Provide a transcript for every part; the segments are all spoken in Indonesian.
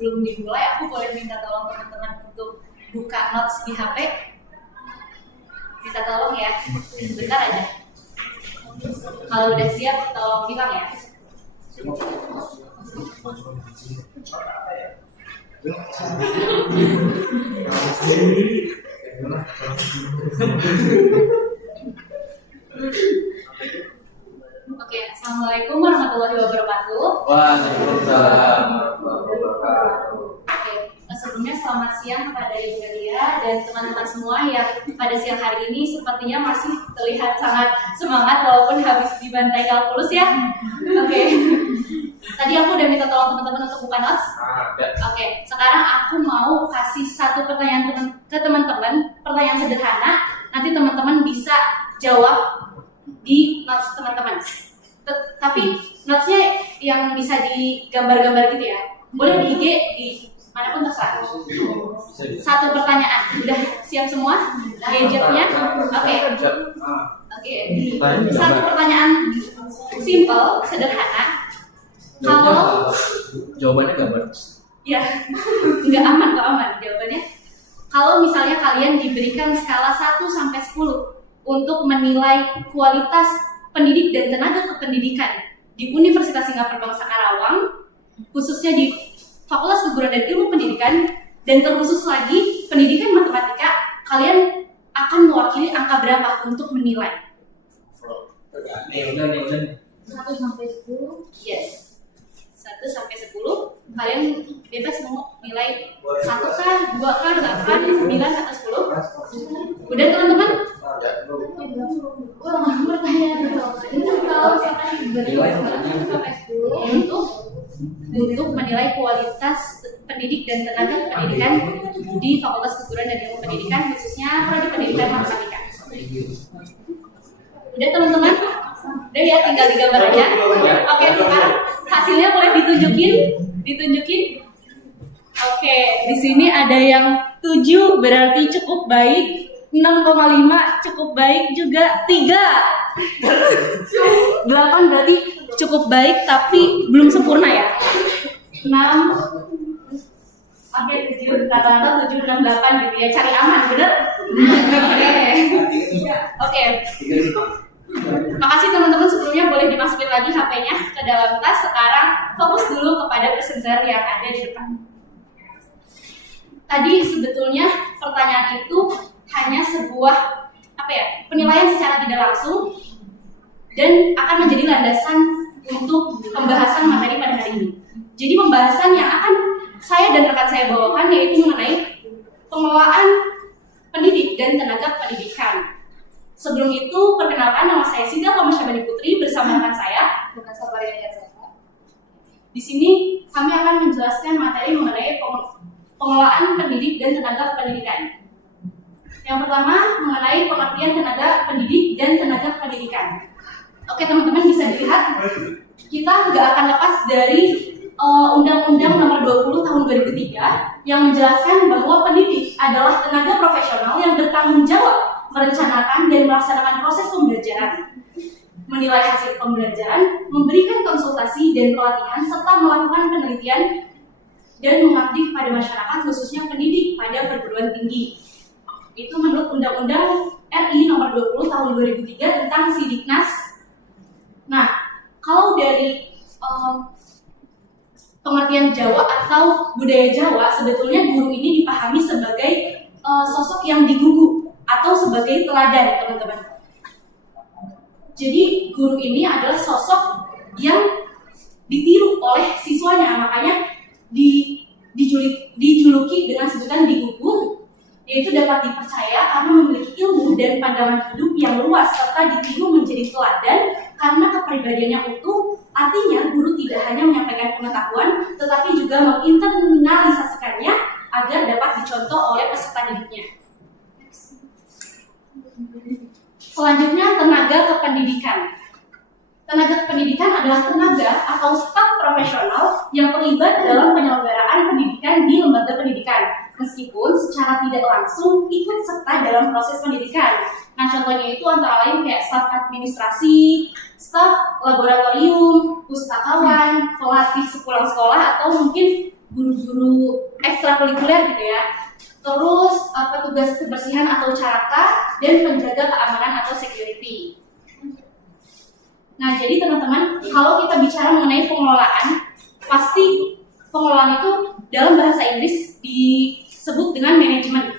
Sebelum dimulai, aku boleh minta tolong teman-teman untuk buka notes di HP. Minta tolong ya, sebentar aja. Kalau udah siap, tolong bilang ya. Oke, assalamualaikum warahmatullahi wabarakatuh. Waalaikumsalam. Oke, sebelumnya selamat siang kepada Ibu Nadia dan teman-teman semua yang pada siang hari ini sepertinya masih terlihat sangat semangat walaupun habis dibantai kalkulus ya. Oke, tadi aku udah minta tolong teman-teman untuk buka notes. Oke, sekarang aku mau kasih satu pertanyaan ke teman-teman, pertanyaan sederhana. Nanti teman-teman bisa jawab di notes teman-teman. Tapi notesnya yang bisa digambar-gambar gitu ya. Boleh di IG, di manapun terserah. Satu pertanyaan, udah siap semua gadgetnya? Oke. Satu pertanyaan simple, sederhana. Kalau jawabannya gambar. Ya, nggak aman kok, aman jawabannya. Kalau misalnya kalian diberikan skala 1 sampai 10 untuk menilai kualitas pendidik dan tenaga kependidikan di Universitas Singapura Bangsa Karawang, khususnya di Fakultas Keguruan dan Ilmu Pendidikan, dan terkhusus lagi pendidikan matematika, kalian akan mewakili angka berapa untuk menilai? Nih udah. 1 sampai 10. Yes. 1 sampai 10. Kalian bebas mau nilai 1 kah, 2 kah, 8, 9, atau 10? Udah teman-teman? Pertanyaan kalau siapa diberi 1 sampai 10 untuk menilai kualitas pendidik dan tenaga pendidikan di Fakultas Keguruan dan Ilmu Pendidikan, khususnya prodi pendidikan matematika. Udah teman-teman? Udah ya, tinggal digambar aja. Oke, sekarang hasilnya boleh ditunjukin. Oke, di sini ada yang 7 berarti cukup baik, 6,5 cukup baik juga, 3 8 berarti cukup baik tapi belum sempurna ya. 6 oke, 7 rata-rata 7, 6, 8 gitu ya, cari aman, bener? Oke. Makasih teman-teman, sebelumnya boleh dimasukin lagi HP-nya ke dalam tas. Sekarang fokus dulu kepada presenter yang ada di depan. Tadi sebetulnya pertanyaan itu hanya sebuah penilaian secara tidak langsung dan akan menjadi landasan untuk pembahasan materi pada hari ini. Jadi pembahasan yang akan saya dan rekan saya bawakan yaitu mengenai pengelolaan pendidik dan tenaga pendidikan. Sebelum itu, perkenalkan, nama saya Sida Kamasyabani Putri bersama rekan saya, Profesor Maria Yasaka. Di sini kami akan menjelaskan materi mengenai pengelolaan pendidik dan tenaga pendidikan. Yang pertama, mengenai pengertian tenaga pendidik dan tenaga pendidikan. Oke teman-teman, bisa dilihat kita nggak akan lepas dari Undang-Undang Nomor 20 Tahun 2003 yang menjelaskan bahwa pendidik adalah tenaga profesional yang bertanggung jawab merencanakan dan melaksanakan proses pembelajaran, menilai hasil pembelajaran, memberikan konsultasi dan pelatihan, serta melakukan penelitian dan mengabdi kepada masyarakat, khususnya pendidik pada perguruan tinggi. Itu menurut Undang-Undang RI Nomor 20 Tahun 2003 tentang Sidiknas. Nah, kalau dari pengertian Jawa atau budaya Jawa, sebetulnya guru ini dipahami sebagai sosok yang digugu atau sebagai teladan, teman-teman. Jadi guru ini adalah sosok yang ditiru oleh siswanya, makanya dijuluki dengan sebutan digugu, yaitu dapat dipercaya karena memiliki ilmu dan pandangan hidup yang luas serta ditiru menjadi teladan karena kepribadiannya utuh. Artinya guru tidak hanya menyampaikan dengan pengetahuan, tetapi juga menginternalisasikannya agar dapat dicontoh oleh peserta didiknya. Selanjutnya, tenaga kependidikan. Tenaga kependidikan adalah tenaga atau staf profesional yang terlibat dalam penyelenggaraan pendidikan di lembaga pendidikan, meskipun secara tidak langsung ikut serta dalam proses pendidikan. Nah, contohnya itu antara lain kayak staf administrasi, staf laboratorium, pustakawan, pelatih sepulang sekolah, atau mungkin guru-guru ekstrakurikuler gitu ya. Terus petugas kebersihan atau caraka, dan penjaga keamanan atau security. Nah, jadi teman-teman, kalau kita bicara mengenai pengelolaan, pasti pengelolaan itu dalam bahasa Inggris disebut dengan manajemen.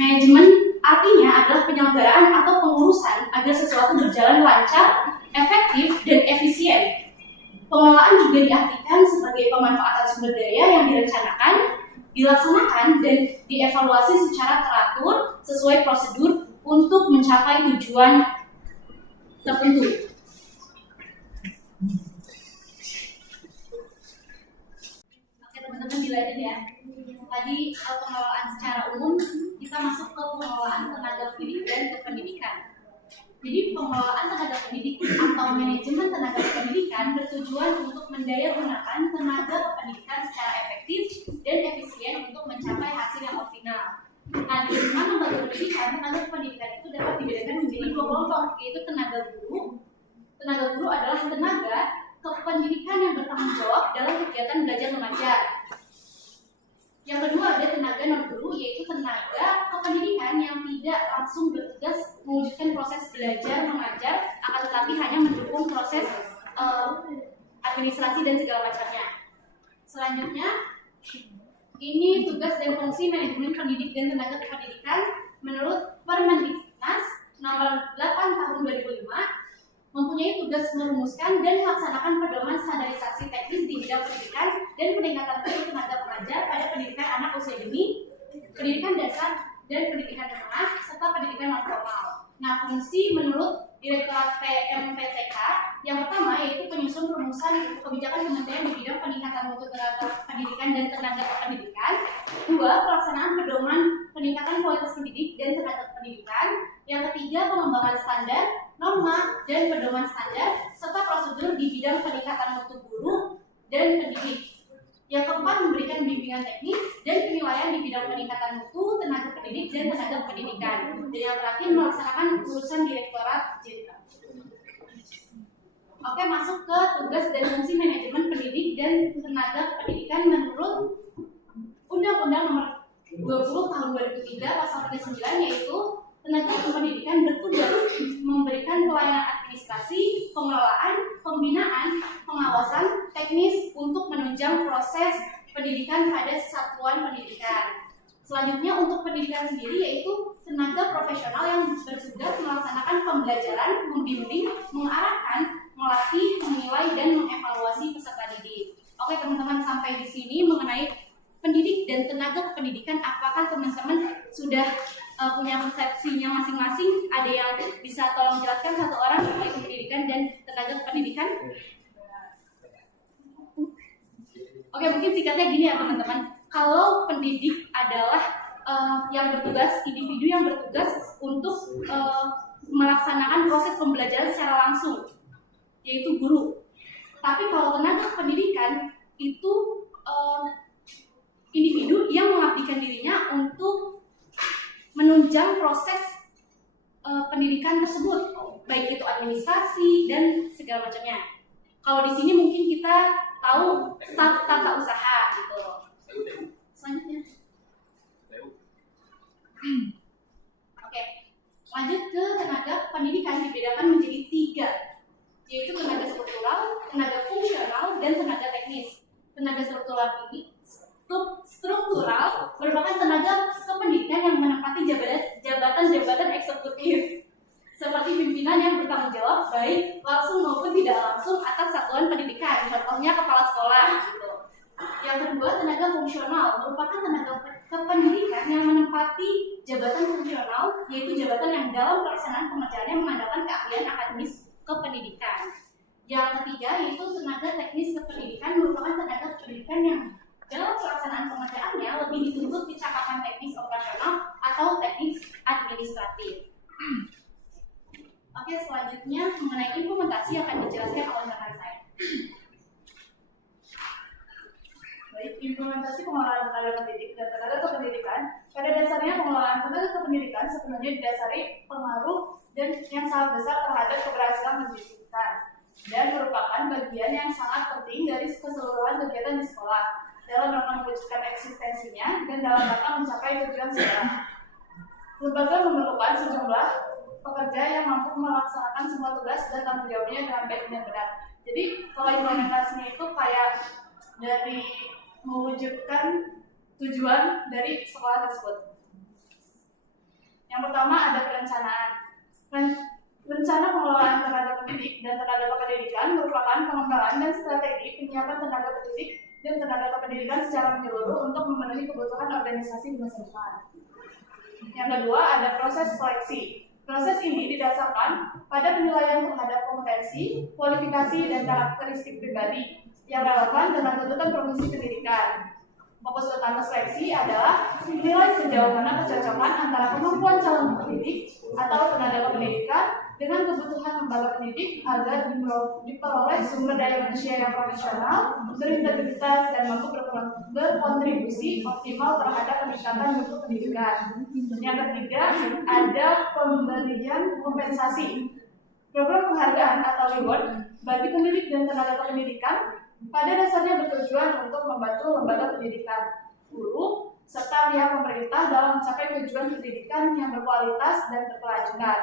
Manajemen artinya adalah penyelenggaraan atau pengurusan agar sesuatu berjalan lancar, efektif, dan efisien. Pengelolaan juga diartikan sebagai pemanfaatan sumber daya yang direncanakan, dilaksanakan, dan dievaluasi secara teratur sesuai prosedur untuk mencapai tujuan tertentu. Oke teman-teman, dilanjut ya. Tadi pengelolaan secara umum, kita masuk ke pengelolaan tenaga pendidik dan kependidikan. Jadi pengelolaan tenaga pendidik atau manajemen tenaga pendidikan bertujuan untuk mendayagunakan tenaga kependidikan secara efektif dan efisien untuk mencapai hasil yang optimal. Nah, di lingkungan lembaga pendidikan, tenaga pendidikan itu dapat dibedakan menjadi dua kelompok, yaitu tenaga guru. Tenaga guru adalah tenaga kependidikan yang bertanggung jawab dalam kegiatan belajar mengajar. Yang kedua ada tenaga non-guru, yaitu tenaga kependidikan yang tidak langsung bertugas mewujudkan proses belajar mengajar, akan tetapi hanya mendukung proses administrasi dan segala macamnya. Selanjutnya, ini tugas dan fungsi manajemen pendidik dan tenaga kependidikan menurut Permendiknas nomor 8 tahun 2005, mempunyai tugas merumuskan dan melaksanakan pedoman standarisasi teknis di bidang pendidikan dan peningkatan mutu tenaga pengajar pada pendidikan anak usia dini, pendidikan dasar dan pendidikan menengah, serta pendidikan non formal. Nah, fungsi menurut Direktorat PMPTK yang pertama yaitu penyusun rumusan kebijakan kementerian di bidang peningkatan mutu tenaga pendidikan dan tenaga kependidikan. Dua, pelaksanaan pedoman peningkatan kualitas pendidik dan tenaga pendidikan. Yang ketiga, pengembangan standar, norma, dan pedoman standar, serta prosedur di bidang peningkatan mutu guru dan pendidik. Yang keempat, memberikan bimbingan teknis dan penilaian di bidang peningkatan mutu, tenaga pendidik, dan tenaga pendidikan. Dan yang terakhir, melaksanakan urusan Direktorat Jenderal. Oke, masuk ke tugas dan fungsi manajemen pendidik dan tenaga pendidikan menurut Undang-Undang Nomor 20 Tahun 2003 Pasal 39, yaitu tenaga pendidikan bertugas memberikan pelayanan administrasi, pengelolaan, pembinaan, pengawasan teknis untuk menunjang proses pendidikan pada satuan pendidikan. Selanjutnya untuk pendidikan sendiri yaitu tenaga profesional yang bertugas melaksanakan pembelajaran, membimbing, mengarahkan, melatih, menilai, dan mengevaluasi peserta didik. Oke teman-teman, sampai di sini mengenai pendidik dan tenaga pendidikan. Apakah teman-teman sudah punya persepsinya masing-masing? Ada yang bisa tolong jelaskan satu orang yaitu pendidikan dan tenaga pendidikan? Oke, mungkin singkatnya gini ya teman-teman. Kalau pendidik adalah yang bertugas, individu yang bertugas untuk melaksanakan proses pembelajaran secara langsung, yaitu guru. Tapi kalau tenaga pendidikan itu individu yang mengabdikan dirinya untuk menunjang proses pendidikan tersebut, baik itu administrasi dan segala macamnya. Kalau di sini mungkin kita tahu staf tata usaha gitu. Selanjutnya. Oke, lanjut ke tenaga pendidikan dibedakan menjadi 3, yaitu tenaga struktural, tenaga fungsional, dan tenaga teknis. Tenaga struktural merupakan tenaga kependidikan yang menempati jabatan-jabatan eksekutif seperti pimpinan yang bertanggung jawab baik langsung maupun tidak langsung atas satuan pendidikan, contohnya kepala sekolah gitu. Yang kedua, tenaga fungsional merupakan tenaga kependidikan yang menempati jabatan fungsional, yaitu jabatan yang dalam pelaksanaan pengerjaannya mengandalkan keahlian akademis kependidikan. Yang ketiga yaitu tenaga teknis kependidikan merupakan pendidikan yang dalam pelaksanaan pengerjaannya lebih dituntut kecakapan teknis operasional atau teknis administratif. Oke, selanjutnya mengenai implementasi akan dijelaskan oleh rekan saya. Baik, implementasi pengelolaan tenaga pendidik dan tenaga kependidikan. Pada dasarnya pengelolaan tenaga kependidikan sebenarnya didasari pengaruh dan yang sangat besar terhadap keberhasilan pendidikan dan merupakan bagian yang sangat penting dari keseluruhan kegiatan di sekolah dalam rangka mewujudkan eksistensinya dan dalam rangka mencapai tujuan sekolah. Lembaga memerlukan sejumlah pekerja yang mampu melaksanakan semua tugas dan tanggung jawabnya dengan baik dan benar. Jadi kalau implementasinya itu kayak dari mewujudkan tujuan dari sekolah tersebut. Yang pertama ada perencanaan. Rencana pengelolaan tenaga pendidik dan tenaga kependidikan merupakan pengembangan dan strategi penyiapan tenaga pendidik dan tenaga kependidikan secara menyeluruh untuk memenuhi kebutuhan organisasi di masa depan. Yang kedua ada proses seleksi. Proses ini didasarkan pada penilaian terhadap kompetensi, kualifikasi, dan karakteristik pribadi yang relevan dengan tuntutan profesi pendidikan. Fokus utama seleksi adalah menilai sejauh mana kecocokan antara kemampuan calon pendidik atau tenaga pendidikan dengan kebutuhan lembaga pendidik agar diperoleh sumber daya manusia yang profesional, berintegritas, dan mampu berkontribusi optimal terhadap peningkatan mutu pendidikan. Yang ketiga, ada pemberian kompensasi. Program penghargaan atau reward bagi pendidik dan tenaga kependidikan pada dasarnya bertujuan untuk membantu lembaga pendidikan, guru, serta pihak pemerintah dalam mencapai tujuan pendidikan yang berkualitas dan berkelanjutan.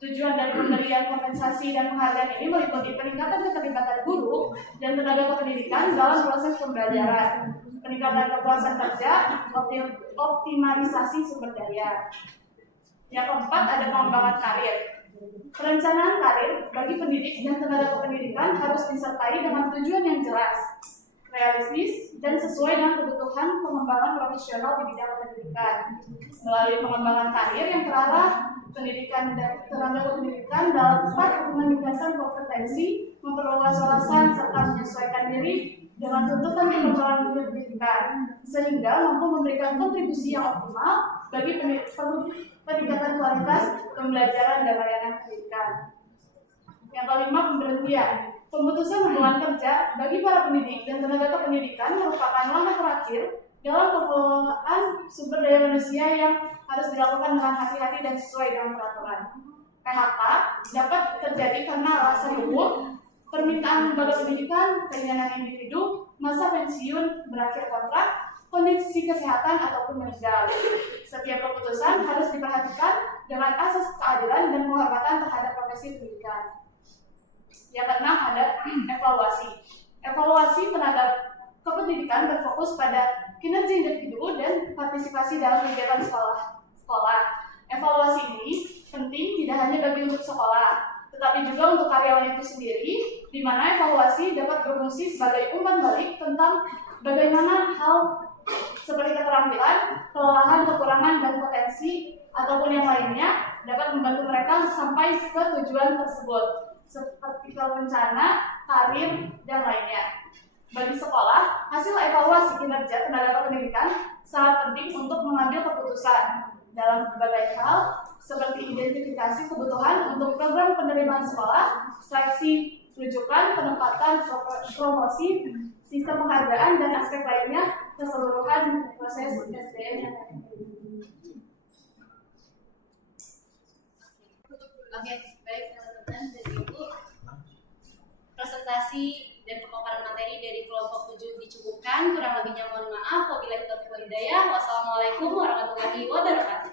Tujuan dari pemberian kompensasi dan penghargaan ini meliputi peningkatan keterlibatan guru dan tenaga kependidikan dalam proses pembelajaran, peningkatan kepuasan kerja, optimalisasi sumber daya. Yang keempat ada pengembangan karir. Perencanaan karir bagi pendidik dan tenaga kependidikan harus disertai dengan tujuan yang jelas, realistis, dan sesuai dengan kebutuhan pengembangan profesional di bidang pendidikan. Melalui pengembangan karir yang terarah, pendidikan dan tenaga kependidikan dapat meningkatkan kompetensi, memperluas wawasan, serta menyesuaikan diri dengan tuntutan perkembangan pendidikan, sehingga mampu memberikan kontribusi yang optimal bagi peningkatan kualitas pembelajaran dan layanan pendidikan. Yang kelima, pemberhentian. Pemutusan hubungan kerja bagi para pendidik dan tenaga kependidikan merupakan langkah terakhir dalam pengelolaan sumber daya manusia yang harus dilakukan dengan hati-hati dan sesuai dengan peraturan. PHK dapat terjadi karena alasan umum, permintaan lembaga pendidikan, keinginan individu, masa pensiun, berakhir kontrak, kondisi kesehatan, ataupun meninggal. Setiap keputusan harus diperhatikan dengan asas keadilan dan penghormatan terhadap profesi pendidikan. Yang keenam ada evaluasi. Evaluasi tenaga kependidikan berfokus pada kinerja individu dan partisipasi dalam kegiatan sekolah. Evaluasi ini penting tidak hanya bagi untuk sekolah, tetapi juga untuk karyawan itu sendiri, di mana evaluasi dapat berfungsi sebagai umpan balik tentang bagaimana hal seperti keterampilan, kelelahan, kekurangan, dan potensi ataupun yang lainnya dapat membantu mereka sampai ke tujuan tersebut, seperti rencana, karir, dan lainnya. Bagi sekolah, hasil evaluasi kinerja tenaga kependidikan sangat penting untuk mengambil keputusan dalam berbagai hal, seperti identifikasi kebutuhan untuk program penerimaan sekolah, seleksi, rujukan, penempatan, promosi, sistem penghargaan, dan aspek lainnya keseluruhan proses SDM yang ada. Oke, baik teman-teman, dari Ibu presentasi dan pemaparan materi dari kelompok 7 dicukupkan. Kurang lebihnya mohon maaf. Wabillahi taufiq wal hidayah. Wassalamualaikum warahmatullahi wabarakatuh.